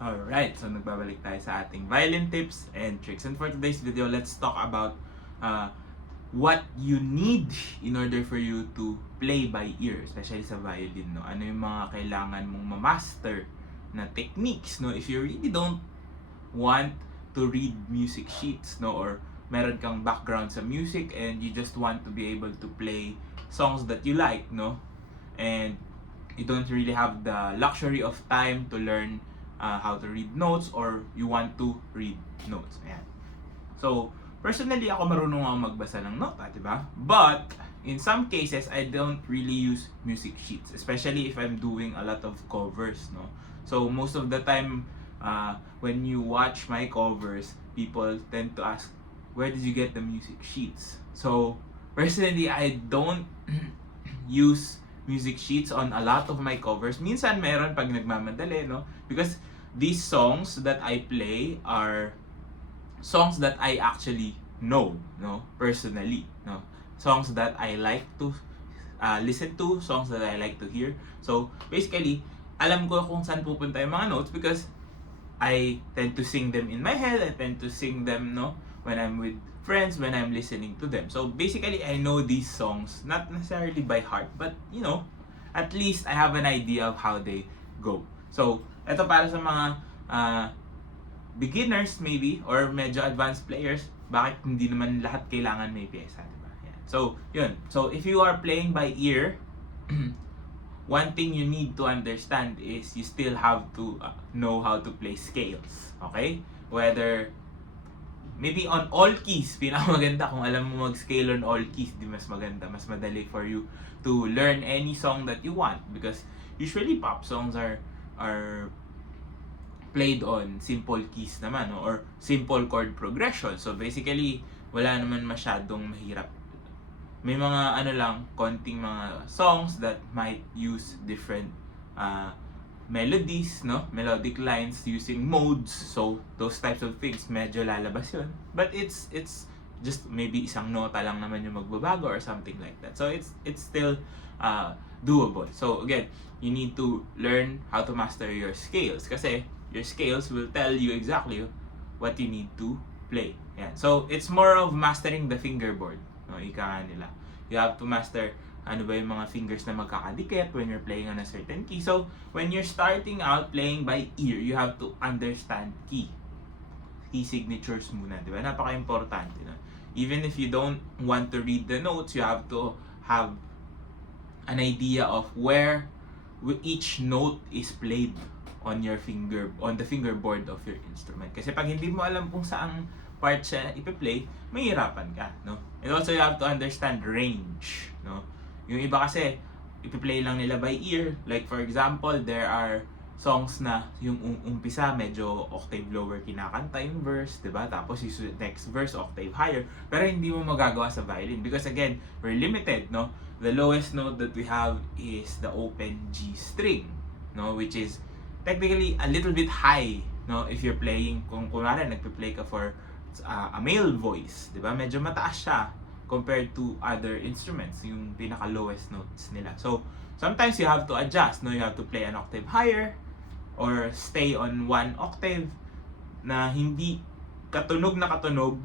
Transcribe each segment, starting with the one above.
Alright, so nagbabalik tayo sa ating violin tips and tricks. And for today's video, let's talk about what you need in order for you to play by ear, especially sa violin, no? Ano yung mga kailangan mong ma-master na techniques, no? If you really don't want to read music sheets, no? Or meron kang background sa music and you just want to be able to play songs that you like, no? And you don't really have the luxury of time to learn how to read notes, or you want to read notes. Ayan. So, personally, ako marunong ako magbasa ng nota, diba? But, in some cases, I don't really use music sheets, especially if I'm doing a lot of covers, no? So, most of the time, when you watch my covers, people tend to ask, where did you get the music sheets? So, personally, I don't use music sheets on a lot of my covers. Minsan meron pag nagmamadali, no? Because these songs that I play are songs that I actually know, no? Personally, no? Songs that I like to listen to, songs that I like to hear. So, basically, alam ko kung saan pupunta yung mga notes because I tend to sing them in my head. I tend to sing them, no? When I'm with friends, when I'm listening to them. So basically, I know these songs, not necessarily by heart, but you know, at least I have an idea of how they go. So, ito para sa mga beginners maybe, or medyo advanced players, bakit hindi naman lahat kailangan may pyesa, diba? Yan. So, yun. So, if you are playing by ear, one thing you need to understand is you still have to know how to play scales. Okay? Whether maybe on all keys, pinakamaganda kung alam mo mag-scale on all keys, di mas maganda, mas madali for you to learn any song that you want, because usually pop songs are played on simple keys naman, no? Or simple chord progression. So basically, wala naman masyadong mahirap. May mga ano lang, konting mga songs that might use different melodies, no? Melodic lines using modes. So, those types of things, medyo lalabas yun. But it's just maybe isang nota lang naman yung magbabago or something like that. So, it's still doable. So, again, you need to learn how to master your scales. Kasi, your scales will tell you exactly what you need to play. Yan. So, it's more of mastering the fingerboard. No? Ika nga nila. You have to master ano ba yung mga fingers na magkakadikit when you're playing on a certain key. So, when you're starting out playing by ear, you have to understand key signatures muna, di ba? Napaka-importante na. Even if you don't want to read the notes, you have to have an idea of where each note is played on your on the fingerboard of your instrument. Kasi pag hindi mo alam kung saang part siya ipe-play, mahirapan ka, no? And also, you have to understand range, no? Yung iba kasi, ipi-play lang nila by ear. Like for example, there are songs na yung umpisa medyo octave lower kinakanta yung verse, diba? Tapos yung next verse octave higher. Pero hindi mo magagawa sa violin because again, we're limited, no? The lowest note that we have is the open G string, no? Which is technically a little bit high, no? If you're playing, kung kunwari nagpe-play ka for a male voice, diba? Medyo mataas siya compared to other instruments, yung pinaka-lowest notes nila. So, sometimes you have to adjust, no? You have to play an octave higher or stay on one octave na hindi katunog na katunog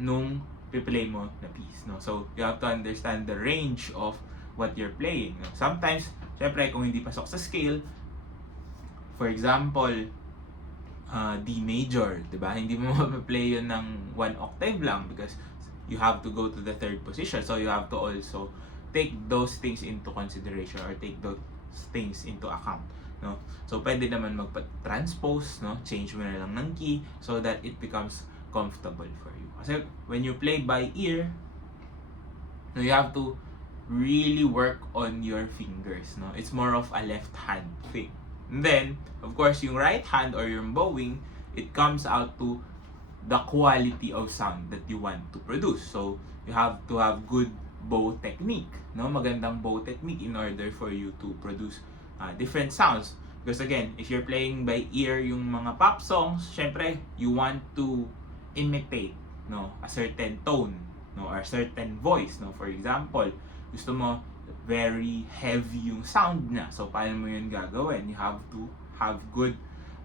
nung piplay mo na piece, no? So, you have to understand the range of what you're playing, no? Sometimes, syempre, kung hindi pasok sa scale, for example, D major, diba? Hindi mo ma-play yun ng one octave lang because you have to go to the third position. So, you have to also take those things into consideration or take those things into account, no? So, pwede naman magpa-transpose, no? Change mo na lang ng key so that it becomes comfortable for you. Kasi when you play by ear, no, you have to really work on your fingers, no? It's more of a left hand thing. And then, of course, yung right hand or yung bowing, it comes out to the quality of sound that you want to produce. So, you have to have good bow technique, no? Magandang bow technique in order for you to produce different sounds. Because again, if you're playing by ear yung mga pop songs, syempre, you want to imitate, no, a certain tone, no, or a certain voice, no? For example, gusto mo very heavy yung sound niya. So, paano mo yun gagawin? You have to have good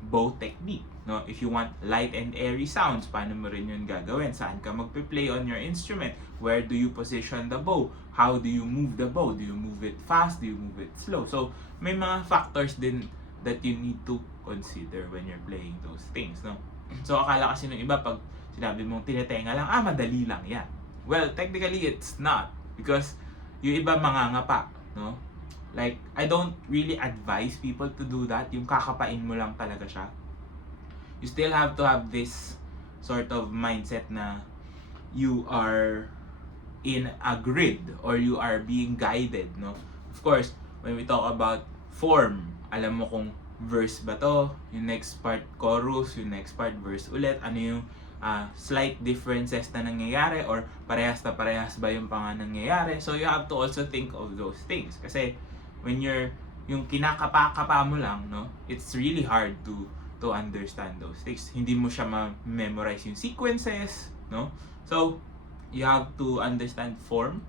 bow technique, no? If you want light and airy sounds, paano mo rin yun gagawin? Saan ka magpe-play on your instrument? Where do you position the bow? How do you move the bow? Do you move it fast? Do you move it slow? So, may mga factors din that you need to consider when you're playing those things, no? So, akala kasi ng iba, pag sinabi mong tinetenga lang, madali lang yan. Well, technically, it's not. Because yung iba mangangapa, no? Like, I don't really advise people to do that. Yung kakapain mo lang talaga siya. You still have to have this sort of mindset na you are in a grid or you are being guided, no? Of course, when we talk about form, alam mo kung verse ba to, yung next part chorus, yung next part verse ulit, ano yung slight differences na nangyayari or parehas na parehas ba yung nangyayari. So you have to also think of those things kasi when yung kinakapa-kapa mo lang, no, it's really hard to understand those things. Hindi mo siya ma-memorize yung sequences, no? So you have to understand form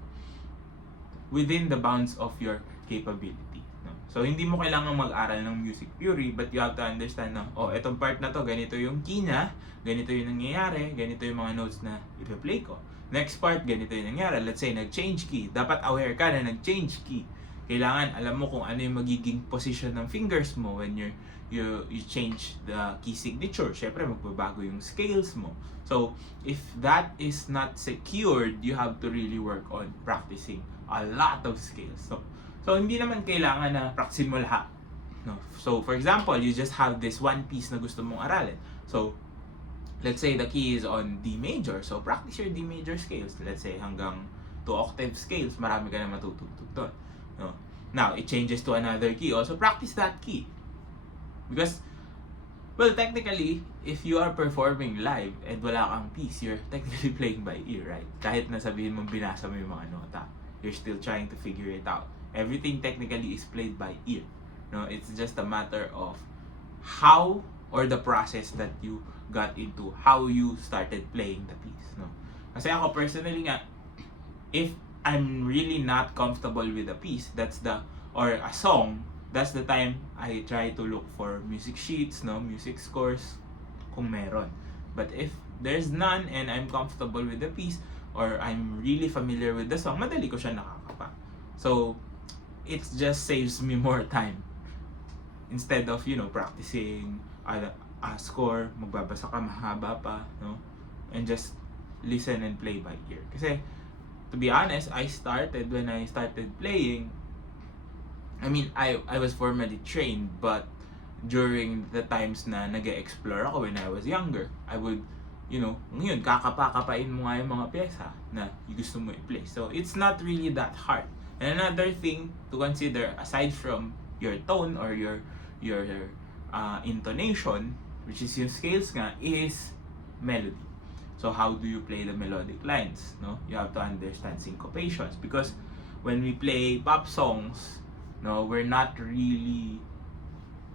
within the bounds of your capability, no? So hindi mo kailangang mag-aral ng music theory, but you have to understand na, etong part na to, ganito yung key niya, ganito yung nangyayari, ganito yung mga notes na ipe-play ko. Next part, ganito yung nangyayari. Let's say, nag-change key. Dapat aware ka na nag-change key. Kailangan alam mo kung ano yung magiging position ng fingers mo when you change the key signature. Syempre, magbabago yung scales mo. So, if that is not secured, you have to really work on practicing a lot of scales. So hindi naman kailangan na practice mo lahat. No? So, for example, you just have this one piece na gusto mong aralin. So, let's say the key is on D major. So, practice your D major scales. Let's say hanggang 2 octave scales. Marami ka na matutugtog doon. No? Now, it changes to another key. Also, practice that key. Because, well, technically, if you are performing live and wala kang piece, you're technically playing by ear, right? Kahit na sabihin mong binasa mo yung mga nota, you're still trying to figure it out. Everything technically is played by ear. No, it's just a matter of how or the process that you got into, how you started playing the piece, no? Kasi ako personally nga, if I'm really not comfortable with a piece, or a song, that's the time I try to look for music sheets, no, music scores, kung meron. But if there's none and I'm comfortable with the piece, or I'm really familiar with the song, madali ko siya nakakapa. So, it just saves me more time. Instead of, practicing a score, magbabasa ka mahaba pa, no? And just listen and play by ear. Kasi, to be honest, when I started playing, I mean, I was formally trained, but during the times na nag-explore ako when I was younger, I would, ngayon, kakapa-kapain mo nga yung mga pyesa na gusto mo i-play. So, it's not really that hard. And another thing to consider, aside from your tone or your intonation, which is yung scales nga, is melody. So, how do you play the melodic lines? No, you have to understand syncopations, because when we play pop songs, no, we're not really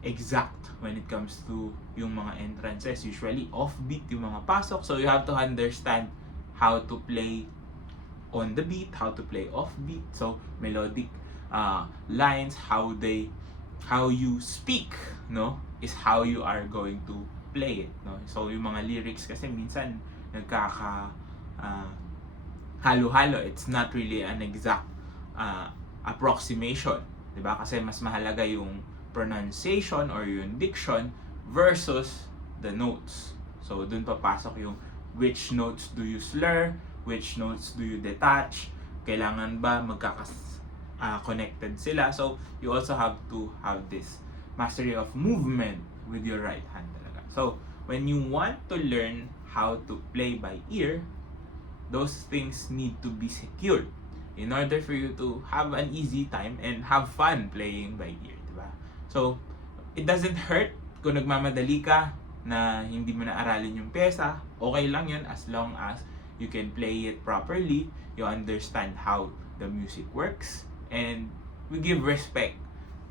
exact when it comes to yung mga entrances. Usually offbeat yung mga pasok, so you have to understand how to play on the beat, how to play offbeat. So melodic lines, how you speak, no, is how you are going to play it, no? So yung mga lyrics kasi minsan halo-halo. It's not really an exact approximation, diba? Kasi mas mahalaga yung pronunciation or yung diction versus the notes. So dun papasok yung which notes do you slur, which notes do you detach, kailangan ba connected sila. So you also have to have this mastery of movement with your right hand talaga. So when you want to learn how to play by ear, those things need to be secured in order for you to have an easy time and have fun playing by ear, diba? So it doesn't hurt kung nagmamadali ka na hindi mo na aralin yung pyesa. Okay lang yun as long as you can play it properly, you understand how the music works, and we give respect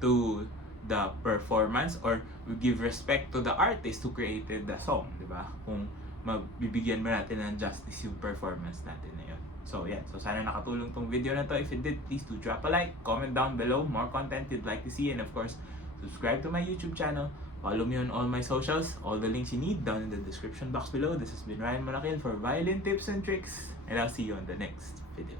to the performance, or we give respect to the artist who created the song, diba? Kung magbibigyan mo natin ng justice yung performance natin na yun. So yeah, so sana nakatulong tong video na to. If it did, please do drop a like, comment down below more content you'd like to see, and of course, subscribe to my YouTube channel Follow me on all my socials. All the links you need down in the description box below. This has been Ryan Monakil for Violin Tips and Tricks, and I'll see you on the next video.